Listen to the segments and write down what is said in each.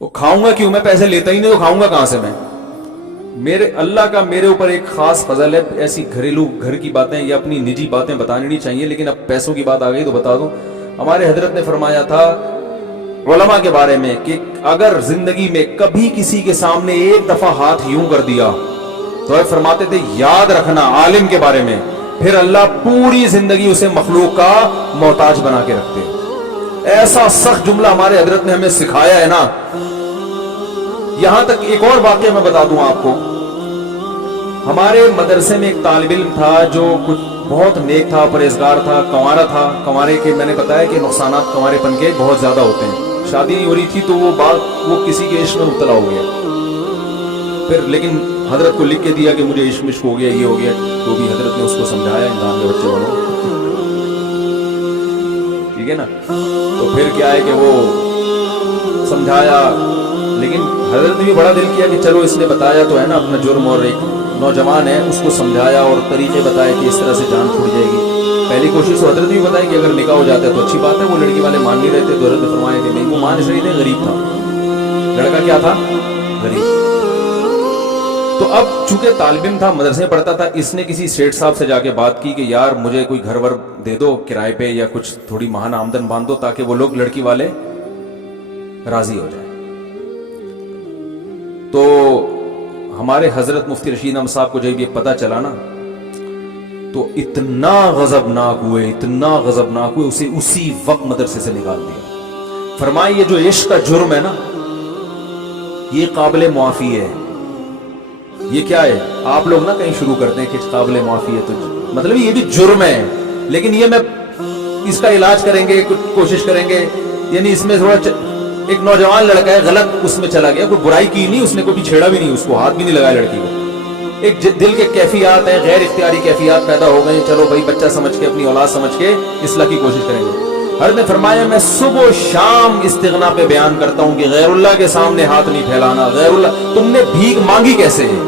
وہ کھاؤں گا کیوں؟ میں پیسے لیتا ہی نہیں تو کھاؤں گا کہاں سے میں؟ میرے اللہ کا میرے اوپر ایک خاص فضل ہے. ایسی گھریلو گھر کی باتیں یا اپنی نجی باتیں بتانی نہیں چاہیے، لیکن اب پیسوں کی بات آ گئی تو بتا دوں. ہمارے حضرت نے فرمایا تھا علماء کے بارے میں کہ اگر زندگی میں کبھی کسی کے سامنے ایک دفعہ ہاتھ یوں کر دیا تو فرماتے تھے یاد رکھنا عالم کے بارے میں، پھر اللہ پوری زندگی اسے مخلوق کا محتاج بنا کے رکھتے. ایسا سخت جملہ ہمارے حضرت نے ہمیں سکھایا ہے نا. یہاں تک ایک اور واقعہ میں بتا دوں آپ کو. ہمارے مدرسے میں ایک طالب علم تھا جو کچھ بہت نیک تھا، پرہیزگار تھا، کنوارا تھا. کنوارے کے میں نے بتایا کہ نقصانات کنوارے پن کے بہت زیادہ ہوتے ہیں. شادی نہیں ہو رہی تھی تو وہ کسی کے عشق میں مبتلا ہو گیا. پھر لیکن حضرت کو لکھ کے دیا کہ مجھے عشق ہو گیا، یہ ہو گیا. تو بھی حضرت نے اس کو سمجھایا امتحان کے بچے بنو، ٹھیک ہے نا. تو پھر کیا ہے کہ وہ سمجھایا، لیکن حضرت نے بھی بڑا دل کیا کہ چلو اس نے بتایا تو ہے نا اپنا جرم، اور ایک نوجوان ہے اس کو سمجھایا اور طریقے بتائے کہ اس طرح سے جان چھوٹ جائے گی. پہلی کوشش تو حضرت نے بھی بتائی کہ اگر نکاح ہو جاتا ہے تو اچھی بات ہے. وہ لڑکی والے مان نہیں رہے تھے تو حضرت نے فرمایا کہ نہیں، وہ مان اس رہی تھے، غریب تھا لڑکا. کیا تھا؟ غریب. تو اب چونکہ طالب علم تھا، مدرسے میں پڑھتا تھا، اس نے کسی سیٹ صاحب سے جا کے بات کی کہ یار مجھے کوئی گھر ور دے دو کرائے پہ یا کچھ تھوڑی ماہانہ آمدن باندھ دو تاکہ وہ لوگ لڑکی والے راضی ہو جائیں. تو ہمارے حضرت مفتی رشید احمد صاحب کو جب یہ پتہ چلا نا تو اتنا غضبناک ہوئے اسے اسی وقت مدرسے سے نکال دیا. فرمائے یہ جو عشق کا جرم ہے نا یہ قابل معافی ہے. یہ کیا ہے؟ آپ لوگ نا کہیں شروع کرتے ہیں کہ قابل معافی ہے تو مطلب یہ بھی جرم ہے، لیکن یہ میں اس کا علاج کریں گے، کوشش کریں گے. یعنی اس میں تھوڑا ایک نوجوان لڑکا ہے غلط اس میں چلا گیا، کوئی برائی کی نہیں، اس نے کوئی چھیڑا بھی نہیں، اس کو ہاتھ بھی نہیں لگایا لڑکی کو. ایک دل کے کیفیات ہیں، غیر اختیاری کیفیات پیدا ہو گئے. چلو بھائی بچہ سمجھ کے، اپنی اولاد سمجھ کے اصلاح کی کوشش کریں گے. حضرت نے فرمایا میں صبح و شام استغنا پہ بیان کرتا ہوں کہ غیر اللہ کے سامنے ہاتھ نہیں پھیلانا. غیر اللہ تم نے بھیک مانگی کیسے ہے؟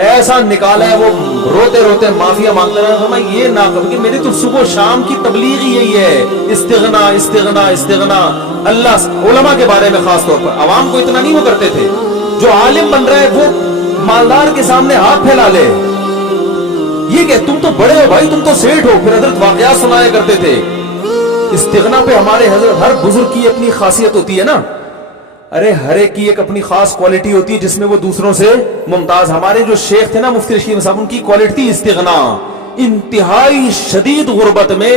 ایسا نکالا ہے وہ روتے روتے معافیا مانگتا رہا. فرمایا یہ نہ کہ میری تو صبح و شام کی تبلیغ یہی ہے، استغنا استغنا استغنا. اللہ علماء کے بارے میں خاص طور پر عوام کو اتنا نہیں وہ کرتے تھے. جو عالم بن رہا ہے وہ مالدار کے سامنے ہاتھ پھیلا لے. یہ کہ تم تو بڑے ہو بھائی، تم تو سیٹھ ہو. پھر حضرت واقعات سنایا کرتے تھے. استغنا پہ ہمارے حضرت، ہر بزرگ کی اپنی خاصیت ہوتی ہے نا. ارے ہر ایک کی ایک اپنی خاص کوالٹی ہوتی ہے جس میں وہ دوسروں سے ممتاز. ہمارے جو شیخ تھے نا مفتی رشید صاحب، ان کی کوالٹی تھی استغنا. انتہائی شدید غربت میں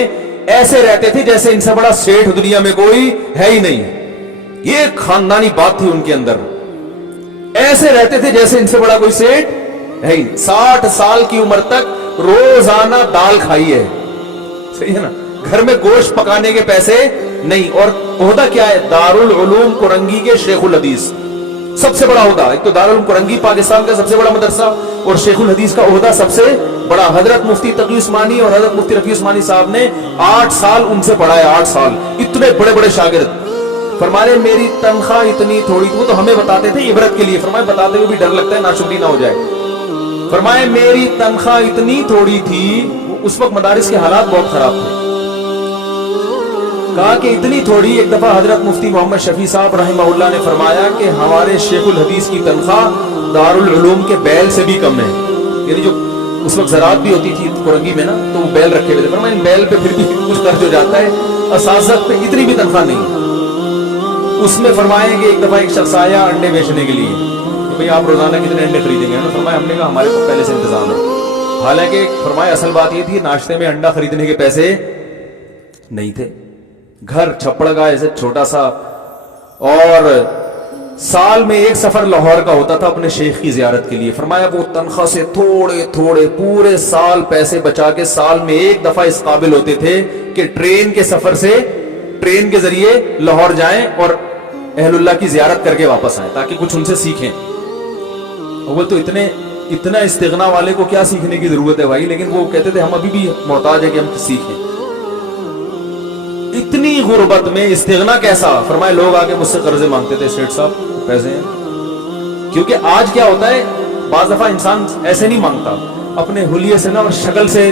ایسے رہتے تھے جیسے ان سے بڑا سیٹھ دنیا میں کوئی ہے ہی نہیں. یہ ایک خاندانی بات تھی ان کے اندر. ایسے رہتے تھے جیسے ان سے بڑا کوئی سیٹھ ہے ہی. 60 سال کی عمر تک روزانہ دال کھائی ہے، صحیح ہے نا. گھر میں گوشت پکانے کے پیسے نہیں. اور عہدہ کیا ہے؟ دارالعلوم کرنگی کے شیخ الحدیث، سب سے بڑا عہدہ. ایک تو دارالعلوم کرنگی پاکستان کا سب سے بڑا مدرسہ، اور شیخ الحدیث کا عہدہ سب سے بڑا. حضرت مفتی تقی عثمانی اور حضرت مفتی رفیع عثمانی صاحب نے 8 سال ان سے پڑھا ہے. 8 سال، اتنے بڑے بڑے شاگرد. فرمانے میری تنخواہ اتنی تھوڑی، وہ تو ہمیں بتاتے تھے عبرت کے لیے. فرمائے بتاتے ہوئے بھی ڈر لگتا ہے ناشکری نہ ہو جائے. فرمائے میری تنخواہ اتنی تھوڑی تھی، اس وقت مدارس کے حالات بہت خراب تھے. کہا کہ اتنی تھوڑی. ایک دفعہ حضرت مفتی محمد شفیع صاحب رحمہ اللہ نے فرمایا کہ ہمارے شیخ الحدیث کی تنخواہ دارالعلوم کے بیل سے بھی کم ہے. یعنی جو اس وقت زراعت بھی ہوتی تھی کرنگی میں نا، تو وہ بیل رکھے ہوئے تھے. فرمایا بیل پہ پھر بھی کچھ خرچ ہو جاتا ہے، اساتذہ پہ اتنی بھی تنخواہ نہیں. اس میں فرمائیں کہ ایک دفعہ ایک شخص آیا انڈے بیچنے کے لیے کہ بھئی آپ روزانہ کتنے انڈے خریدیں گے؟ فرمایا ہم نے کہا ہمارے کو پہلے سے انتظام ہے. حالانکہ فرمایا اصل بات یہ تھی ناشتے میں انڈا خریدنے کے پیسے نہیں تھے. گھر چھپڑ کا ایسے چھوٹا سا، اور سال میں ایک سفر لاہور کا ہوتا تھا اپنے شیخ کی زیارت کے لیے. فرمایا وہ تنخواہ سے تھوڑے تھوڑے پورے سال پیسے بچا کے سال میں ایک دفعہ اس قابل ہوتے تھے کہ ٹرین کے سفر سے، ٹرین کے ذریعے لاہور جائیں اور اہل اللہ کی زیارت کر کے واپس آئیں تاکہ کچھ ان سے سیکھیں. وہ تو اتنا استغنا والے کو کیا سیکھنے کی ضرورت ہے بھائی. لیکن وہ کہتے تھے ہم ابھی بھی محتاج ہے کہ ہم سیکھیں. اتنی غربت میں استغنا کیسا؟ فرمائے لوگ آگے مجھ سے قرضے مانگتے تھے، سیٹھ صاحب پیسے ہیں. کیونکہ آج کیا ہوتا ہے، بعض دفعہ انسان ایسے نہیں مانگتا، اپنے حلیے سے نا اور شکل سے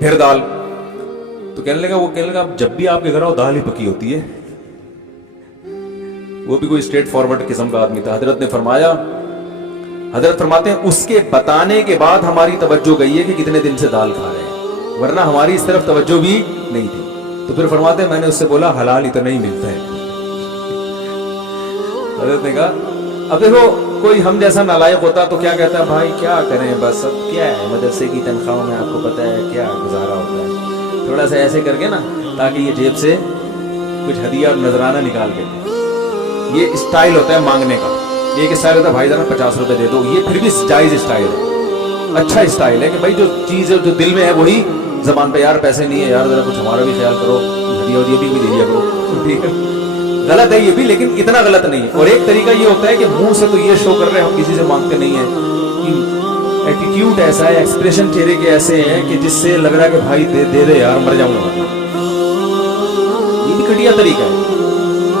پھر دال. تو کہنے لگا جب بھی آپ کے گھر آؤ دال ہی پکی ہوتی ہے. وہ بھی کوئی اسٹریٹ فارورڈ قسم کا آدمی تھا. حضرت فرماتے ہیں اس کے بتانے کے بعد ہماری توجہ گئی ہے کہ کتنے دن سے دال کھا رہے ہیں, ورنہ ہماری اس طرف توجہ بھی نہیں تھی. تو پھر فرماتے ہیں میں نے اس سے بولا حلال اتنا ہی ملتا ہے. حضرت نے کہا اب دیکھو کوئی ہم جیسا نالائق ہوتا تو کیا کہتا ہے, بھائی کیا کریں بس اب کیا ہے مدرسے کی تنخواہوں میں آپ کو پتہ ہے کیا گزارا ہوتا ہے, تھوڑا سا ایسے کر کے نا تاکہ یہ جیب سے کچھ ہدیہ اور نذرانہ نکال کے. یہ اسٹائل ہوتا ہے مانگنے کا. ایک اسٹائل ہوتا ہے بھائی ذرا 50 روپے دے دو, یہ پھر بھی جائز اسٹائل ہے, اچھا اسٹائل ہے کہ بھائی جو چیز ہے جو دل میں ہے وہی زبان پہ, یار پیسے نہیں ہے یار ذرا کچھ ہمارا بھی خیال کرو, ہدیہ ودیہ بھی دے دیا کرو. ٹھیک ہے غلط ہے یہ بھی, لیکن اتنا غلط نہیں ہے. اور ایک طریقہ یہ ہوتا ہے کہ منہ سے تو یہ شو کر رہے ہیں ہم کسی سے مانگتے نہیں ہیں, کہ ایٹیٹیوڈ ایسا ہے, ایکسپریشن چہرے کے ایسے ہیں کہ جس سے لگ رہا ہے کہ بھائی دے دے یار مر جاؤں گا. یہ بھی گھٹیا طریقہ ہے.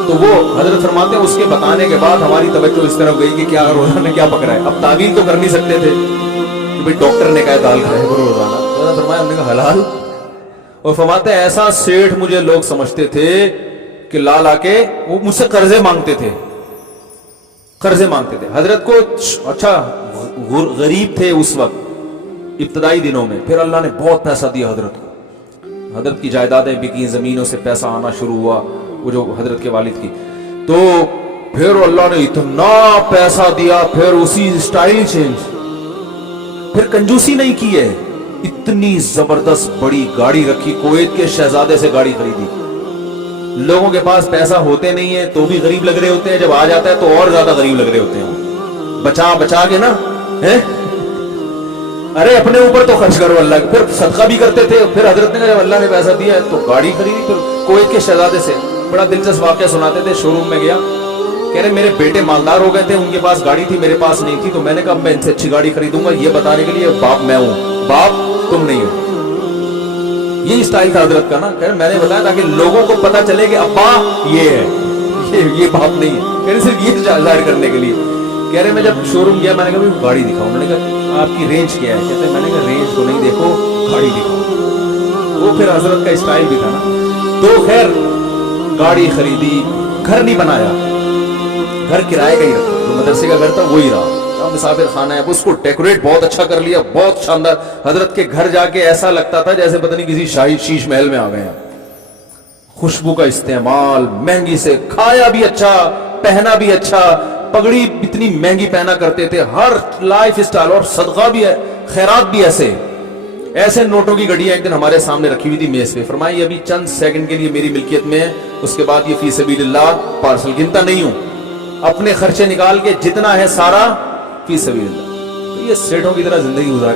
تو وہ حضرت فرماتے ہیں اس کے بتانے کے بعد ہماری توجہ اس طرف گئی کہ کیا روزانہ نے کیا پکڑا ہے. اب تعویل تو کر نہیں سکتے تھے کہ بھائی ڈاکٹر نے کہا دال کھائے کرو روزانہ. حضرت فرمایا ہم نے کہا حلال. اور فرماتے ہیں ایسا سیٹھ مجھے لوگ سمجھتے تھے کہ لا کے وہ مجھ سے قرضے مانگتے تھے. حضرت کو اچھا غریب تھے اس وقت ابتدائی دنوں میں, پھر اللہ نے بہت پیسہ دیا حضرت کو. حضرت کی جائیدادیں بکی, زمینوں سے پیسہ آنا شروع ہوا, وہ جو حضرت کے والد کی. تو پھر اللہ نے اتنا پیسہ دیا, پھر اسی اسٹائل چینج, پھر کنجوسی نہیں کی ہے, اتنی زبردست بڑی گاڑی رکھی, کویت کے شہزادے سے گاڑی خریدی. لوگوں کے پاس پیسہ ہوتے نہیں ہے تو بھی غریب لگ رہے ہوتے ہیں, جب آ جاتا ہے تو اور زیادہ غریب لگ رہے ہوتے ہیں. بچا کے نا, ارے اپنے اوپر تو خرچ کرو اللہ کے. پھر صدقہ بھی کرتے تھے. پھر حضرت نے کہا جب اللہ نے پیسہ دیا ہے تو گاڑی خریدی. پھر کویت کے شہزادے سے بڑا دلچسپ واقعہ سناتے تھے. شو روم میں گیا, کہہ رہے میرے بیٹے مالدار ہو گئے تھے, ان کے پاس گاڑی تھی میرے پاس نہیں تھی, تو میں نے کہا میں ان سے اچھی گاڑی خریدوں گا, یہ بتانے کے لیے باپ میں ہوں, باپ تم نہیں ہو. یہ اسٹائل تھا حضرت کا نا. کہہ رہے میں نے بتایا تاکہ لوگوں کو پتا چلے کہ ابا یہ ہے, یہ باپ نہیں ہے. کہہ رہے صرف یہ ظاہر کرنے کے لیے. کہہ رہے میں جب شو روم گیا میں نے کہا گاڑی دکھاؤ. انہوں نے کہا آپ کی رینج کیا ہے؟ کہتے ہیں میں نے کہا رینج کو نہیں دیکھو, گاڑی دکھاؤ. وہ پھر حضرت کا اسٹائل بھی تھا نا. تو خیر گاڑی خریدی, گھر نہیں بنایا, گھر کرائے کا ہی رکھا, جو مدرسے کا گھر تھا وہی رہا. مسافر خانہ ہے, اس کو ڈیکوریٹ بہت اچھا کر لیا, بہت شاندار. حضرت کے گھر جا کے ایسا لگتا تھا جیسے پتہ نہیں کسی شاہی شیش محل میں آ گئے ہیں. خوشبو کا استعمال, مہنگی سے, کھایا بھی اچھا, پہنا بھی اچھا, پگڑی اتنی مہنگی پہنا کرتے تھے, ہر لائف اسٹائل. اور صدقہ بھی ہے, خیرات بھی ایسے نوٹوں کی گھڑیاں ایک دن ہمارے سامنے رکھی ہوئی تھی میز پہ. فرمائی ابھی چند سیکنڈ کے لیے میری ملکیت میں ہے, اس کے بعد یہ فی سبیل اللہ پارسل, گنتا نہیں ہوں, اپنے خرچے نکال کے جتنا ہے سارا فی سبیل اللہ. تو یہ سیٹھوں کی طرح زندگی گزار